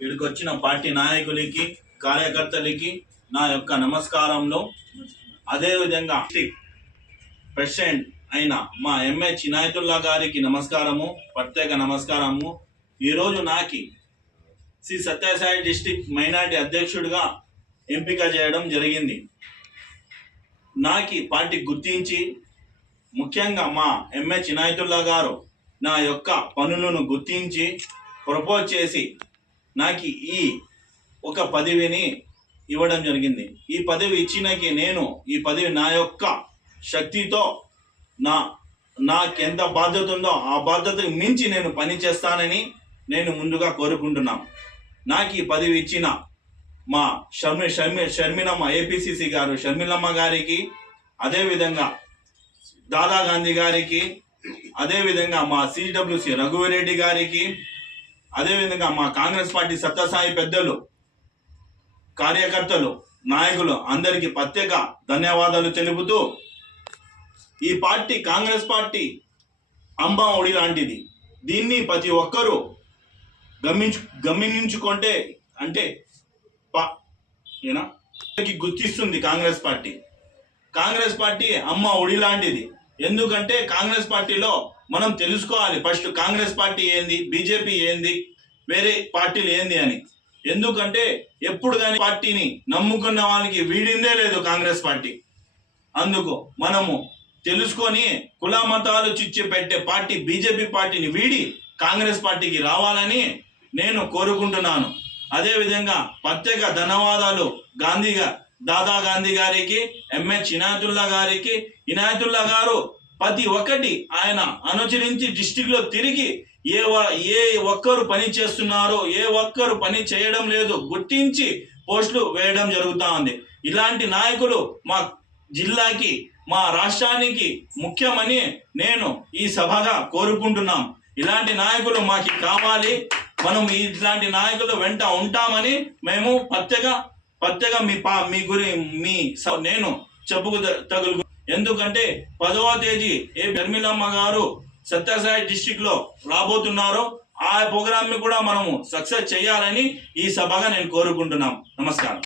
ఇక్కడికి వచ్చిన పార్టీ నాయకులకి కార్యకర్తలకి నా యొక్క నమస్కారంలో అదేవిధంగా ప్రెసిడెంట్ అయిన మా ఎంఏ చినాయతుల్లా గారికి నమస్కారము ప్రత్యేక నమస్కారము. ఈరోజు నాకి శ్రీ సత్యసాయి డిస్టిక్ మైనార్టీ అధ్యక్షుడిగా ఎంపిక చేయడం జరిగింది. నాకి పార్టీ గుర్తించి ముఖ్యంగా మా ఎంఏ చినాయతుల్లా గారు నా యొక్క పనులను గుర్తించి ప్రపోజ్ చేసి నాకు ఈ ఒక పదవిని ఇవ్వడం జరిగింది. ఈ పదవి ఇచ్చినకి నేను ఈ పదవి నా యొక్క శక్తితో నా నాకెంత బాధ్యత ఉందో ఆ బాధ్యతకు మించి నేను పని చేస్తానని నేను ముందుగా కోరుకుంటున్నాను నాకు ఈ పదవి ఇచ్చిన మా షర్మి షర్మి షర్మిలమ్మ ఏపీసీసీ గారు షర్మిలమ్మ గారికి అదేవిధంగా దాదా గాంధీ గారికి అదేవిధంగా మా సిడబ్ల్యూసి రఘువీరెడ్డి గారికి అదేవిధంగా మా కాంగ్రెస్ పార్టీ సత్యసాయి పెద్దలు కార్యకర్తలు నాయకులు అందరికీ ప్రత్యేక ధన్యవాదాలు తెలుపుతూ ఈ పార్టీ కాంగ్రెస్ పార్టీ అంబా ఒడి లాంటిది. దీన్ని ప్రతి ఒక్కరూ గమనించు గమనించుకుంటే అంటే పా ఏనా? గుర్తిస్తుంది కాంగ్రెస్ పార్టీ. కాంగ్రెస్ పార్టీ అమ్మ ఒడి లాంటిది. ఎందుకంటే కాంగ్రెస్ పార్టీలో మనం తెలుసుకోవాలి. ఫస్ట్ కాంగ్రెస్ పార్టీ ఏంది? బీజేపీ ఏంది? వేరే పార్టీలు ఏంది అని. ఎందుకంటే ఎప్పుడు కానీ పార్టీని నమ్ముకున్న వాళ్ళకి వీడిందే లేదు కాంగ్రెస్ పార్టీ. అందుకు మనము తెలుసుకొని కుల మతాలు చిచ్చి పెట్టే పార్టీ బీజేపీ పార్టీని వీడి కాంగ్రెస్ పార్టీకి రావాలని నేను కోరుకుంటున్నాను. అదేవిధంగా ప్రత్యేక ధన్యవాదాలు గాంధీగా దాదా గాంధీ గారికి ఎంఎస్ ఇనాయతుల్లా గారికి. ఇనాయతుల్లా గారు ప్రతి ఒక్కటి ఆయన అనుచరించి డిస్టిక్లో తిరిగి ఏ వ- ఏ ఒక్కరు పని చేస్తున్నారో ఏ ఒక్కరు పని చేయడం లేదు గుర్తించి పోస్టులు వేయడం జరుగుతూ ఉంది. ఇలాంటి నాయకులు మా జిల్లాకి మా రాష్ట్రానికి ముఖ్యమని నేను ఈ సభగా కోరుకుంటున్నాం. ఇలాంటి నాయకులు మాకు కావాలి. మనం ఇట్లాంటి నాయకులు వెంట ఉంటామని మేము పత్యగా పత్యగా మీ పా మీ గురి మీ నేను చెప్పుకు తగులు ఎందుకంటే పదవ తేదీ ఏ బెర్మిలమ్మ గారు సత్యసాయి డిస్టిక్లో రాబోతున్నారో ఆ ప్రోగ్రామ్ని కూడా మనము సక్సెస్ చేయాలని ఈ సభగా నేను కోరుకుంటున్నాం. నమస్కారం.